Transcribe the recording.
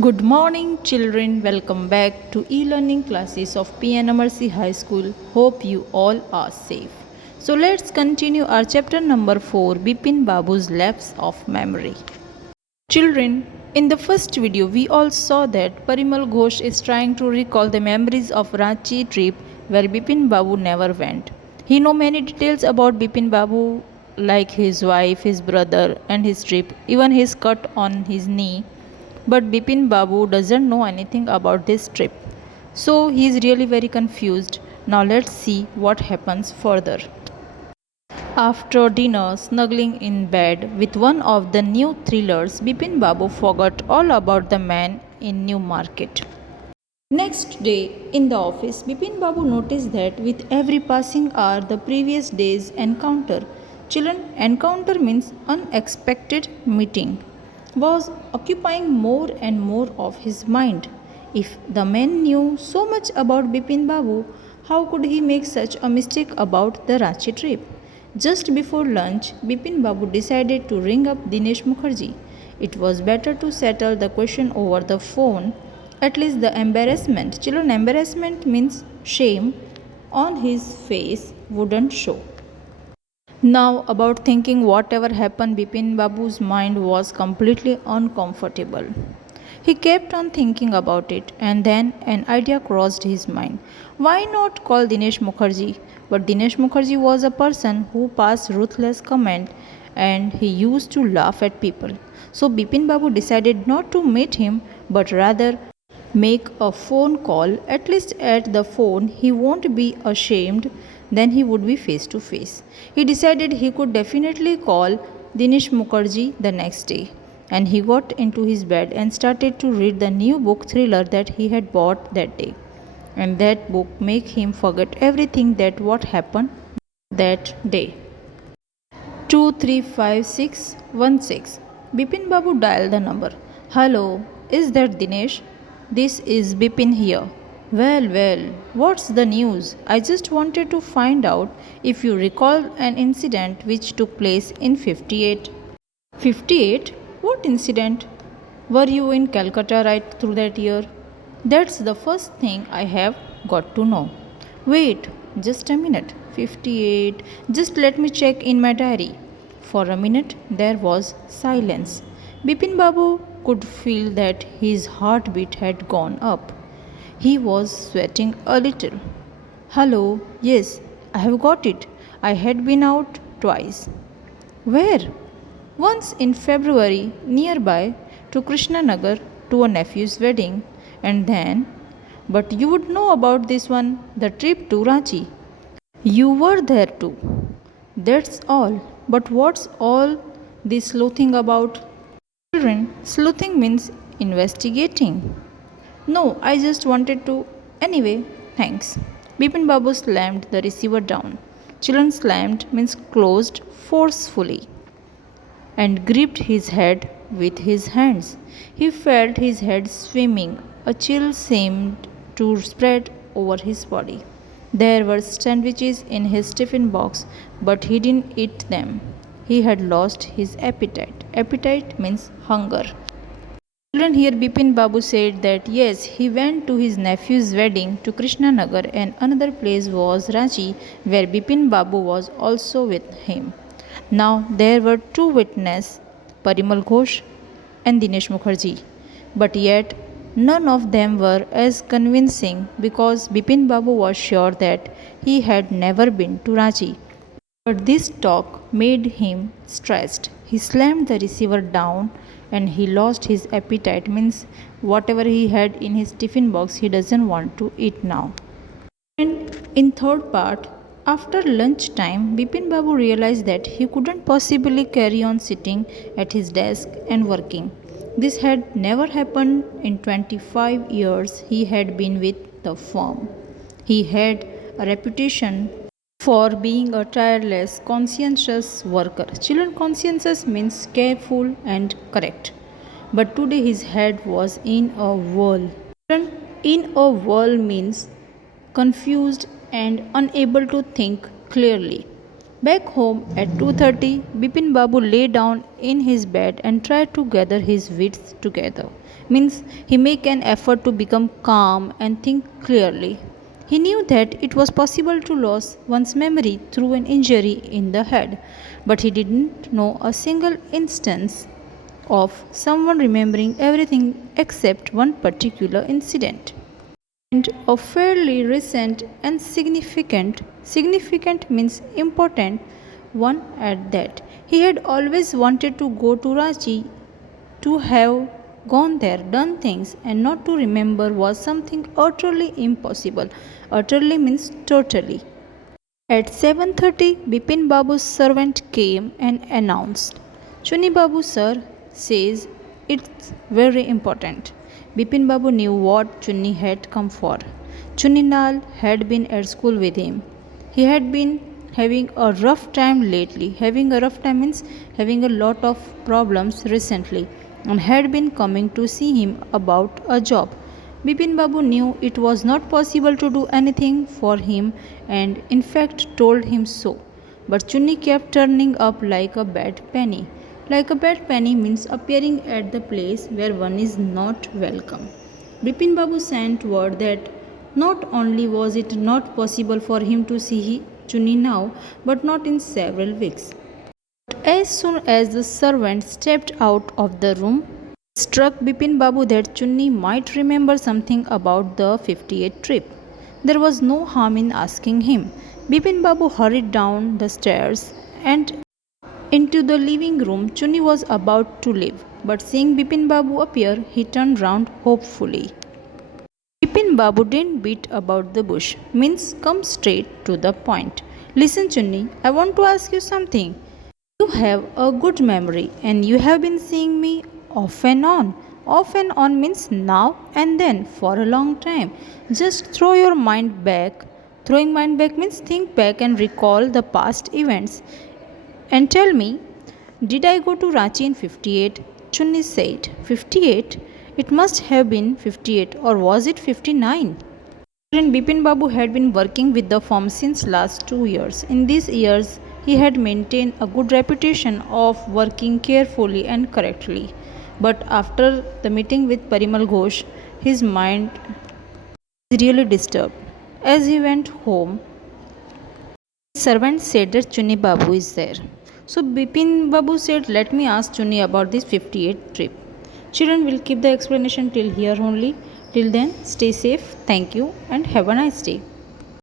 Good morning, children. Welcome back to e-learning classes of P.N.AMERSEY High School. Hope you all are safe. So let's continue our chapter number 4, Bipin Babu's Lapse of Memory. Children, in the first video, we all saw that Parimal Ghosh is trying to recall the memories of Ranchi trip where Bipin Babu never went. He knows many details about Bipin Babu, like his wife, his brother, and his trip, even his cut on his knee. But Bipin Babu doesn't know anything about this trip. So he is really very confused. Now let's see what happens further. After dinner, snuggling in bed with one of the new thrillers, Bipin Babu forgot all about the man in New Market. Next day, in the office, Bipin Babu noticed that with every passing hour, the previous day's encounter, children, encounter means unexpected meeting, was occupying more and more of his mind. If the man knew so much about Bipin Babu, how could he make such a mistake about the Ranchi trip? Just before lunch, Bipin Babu decided to ring up Dinesh Mukherjee. It was better to settle the question over the phone. At least the embarrassment, children, embarrassment means shame, on his face wouldn't show. Now, about thinking whatever happened, Bipin Babu's mind was completely uncomfortable. He kept on thinking about it, and then an idea crossed his mind. Why not call Dinesh Mukherjee? But Dinesh Mukherjee was a person who passed ruthless comment and he used to laugh at people. So Bipin Babu decided not to meet him but rather make a phone call. At least at the phone he won't be ashamed, then he would be face to face. He decided he could definitely call Dinesh Mukherjee the next day, and he got into his bed and started to read the new book thriller that he had bought that day. And that book made him forget everything that what happened that day. 235616. Bipin Babu dialed the number. Hello, is that Dinesh? This is Bipin here. Well, what's the news? I just wanted to find out if you recall an incident which took place in 58. 58? What incident? Were you in Calcutta right through that year? That's the first thing I have got to know. Wait, just a minute. 58. Just let me check in my diary. For a minute, there was silence. Bipin Babu could feel that his heartbeat had gone up. He was sweating a little. Hello, yes, I have got it. I had been out twice. Where? Once in February, nearby to Krishnanagar to a nephew's wedding, and then. But you would know about this one, the trip to Ranchi. You were there too. That's all. But what's all this sleuthing about? Children, sleuthing means investigating. No, I just wanted to. Anyway, thanks. Bipin Babu slammed the receiver down. Children, slammed means closed forcefully, and gripped his head with his hands. He felt his head swimming. A chill seemed to spread over his body. There were sandwiches in his tiffin box, but he didn't eat them. He had lost his appetite. Appetite means hunger. Children, here Bipin Babu said that yes, he went to his nephew's wedding to Krishnanagar, and another place was Ranchi where Bipin Babu was also with him. Now there were two witnesses, Parimal Ghosh and Dinesh Mukherjee, but yet none of them were as convincing because Bipin Babu was sure that he had never been to Ranchi. But this talk made him stressed. He slammed the receiver down and he lost his appetite, means whatever he had in his tiffin box he doesn't want to eat now. And in third part, after lunchtime, Bipin Babu realized that he couldn't possibly carry on sitting at his desk and working. This had never happened in 25 years he had been with the firm. He had a reputation for being a tireless, conscientious worker. Children, conscientious means careful and correct. But today his head was in a whirl. Children, in a whirl means confused and unable to think clearly. Back home at 2:30, Bipin Babu lay down in his bed and tried to gather his wits together. Means he make an effort to become calm and think clearly. He knew that it was possible to lose one's memory through an injury in the head, but he didn't know a single instance of someone remembering everything except one particular incident. And a fairly recent and significant means important one at that. He had always wanted to go to Ranchi, to have gone there, done things, and not to remember was something utterly impossible. Utterly means totally. At 7:30, Bipin Babu's servant came and announced, "Chuni Babu sir says it's very important." Bipin Babu knew what Chunni had come for. Chunni Nal had been at school with him. He had been having a rough time lately. Having a rough time means having a lot of problems recently, and had been coming to see him about a job. Bipin Babu knew it was not possible to do anything for him and in fact told him so. But Chunni kept turning up like a bad penny. Like a bad penny means appearing at the place where one is not welcome. Bipin Babu sent word that not only was it not possible for him to see Chunni now, but not in several weeks. As soon as the servant stepped out of the room, it struck Bipin Babu that Chunni might remember something about the 58 trip. There was no harm in asking him. Bipin Babu hurried down the stairs and into the living room. Chunni was about to leave, but seeing Bipin Babu appear, he turned round hopefully. Bipin Babu didn't beat about the bush, means come straight to the point. Listen, Chunni, I want to ask you something. You have a good memory and you have been seeing me off and on. Off and on means now and then for a long time. Just throw your mind back. Throwing mind back means think back and recall the past events. And tell me, did I go to Ranchi in 58? Chunni said, 58? It must have been 58, or was it 59? Bipin Babu had been working with the firm since last 2 years. In these years, he had maintained a good reputation of working carefully and correctly. But after the meeting with Parimal Ghosh, his mind was really disturbed. As he went home, his servant said that Chunni Babu is there. So Bipin Babu said, "Let me ask Chunni about this 58 trip." Children, will keep the explanation till here only. Till then, stay safe. Thank you and have a nice day.